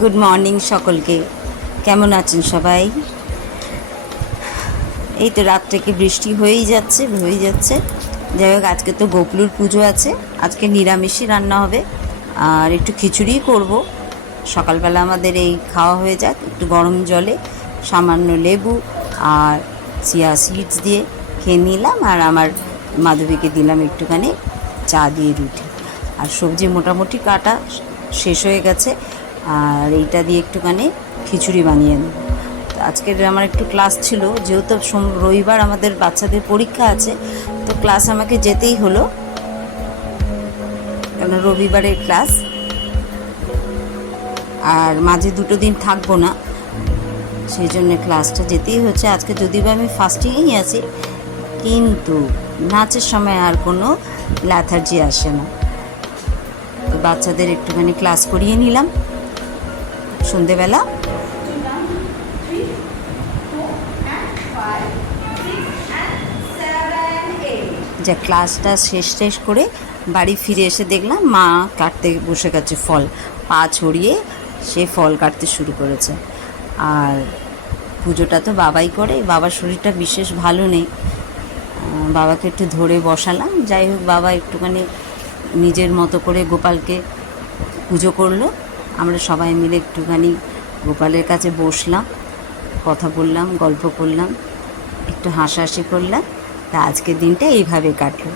Good morning সকলকে। কেমন আছেন সবাই? এই তো রাত থেকে বৃষ্টি হয়েই যাচ্ছে। যাই হোক, আজকে তো গোপলুর পুজো আছে, আজকে নিরামিষই রান্না হবে আর একটু খিচুড়িই করব। সকালবেলা আমাদের এই খাওয়া হয়ে যাক, একটু গরম জলে সামান্য লেবু আর চিয়া সিডস দিয়ে খেয়ে নিলাম, আর আমার মাধবীকে দিলাম একটুখানি চা দিয়ে রুটি। আর সবজি মোটামুটি কাটা শেষ হয়ে গেছে, আর এইটা দিয়ে একটুখানি খিচুড়ি বানিয়ে নেব। আজকের আমার একটু ক্লাস ছিল, যেহেতু রবিবার আমাদের বাচ্চাদের পরীক্ষা আছে, তো ক্লাস আমাকে যেতেই হলো, কারণ রবিবারের ক্লাস, আর মাঝে দুটো দিন থাকবো না, সেই জন্য ক্লাসটা যেতেই হচ্ছে। আজকে যদিও আমি ফাস্টিংয়েই আছি, কিন্তু নাচের সময় আর কোনো ল্যাথার্জি আসে না। তো বাচ্চাদের একটুখানি ক্লাস করিয়ে নিলাম সন্ধেবেলা। যা ক্লাসটা শেষ করে বাড়ি ফিরে এসে দেখলাম মা কাটতে বসে গেছে ফল, পা ছড়িয়ে সে ফল কাটতে শুরু করেছে। আর পুজোটা তো বাবাই করে, বাবার শরীরটা বিশেষ ভালো নেই, বাবাকে একটু ধরে বসালাম। যাই হোক, বাবা একটুখানি নিজের মতো করে গোপালকে পুজো করলো। আমরা সবাই মিলে একটুখানি গোপালের কাছে বসলাম, কথা বললাম, গল্প করলাম, একটু হাসাহাসি করলাম। তা আজকের দিনটা এইভাবে কাটলো।